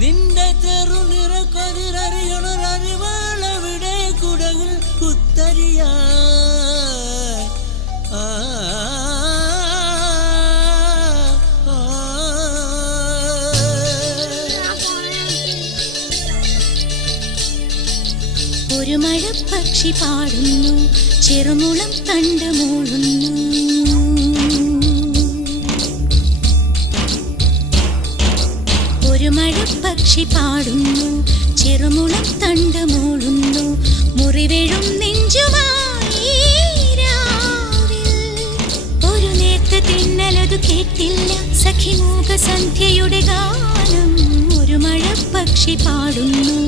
നിന്റെ ചെറുനിറ കതിരറിയണൊരറിവാളവിടെ കുടകിൽ കുത്തരിയാ ഒരു മഴപ്പക്ഷി പാടുന്നു, ചെറുമുളം കണ്ട് മൂളുന്നു. ഒരു മഴപ്പക്ഷി പാടുന്നു, ചെറുമുളം തണ്ട് മൂളുന്നു. മുറിവേഴും നെഞ്ചുമായി രാവിൽ ഒരു നേർത്ത തിന്നലതു കേട്ടില്ല. സഖിമൂക സന്ധ്യയുടെ ഗാനം ഒരു മഴപ്പക്ഷി പാടുന്നു.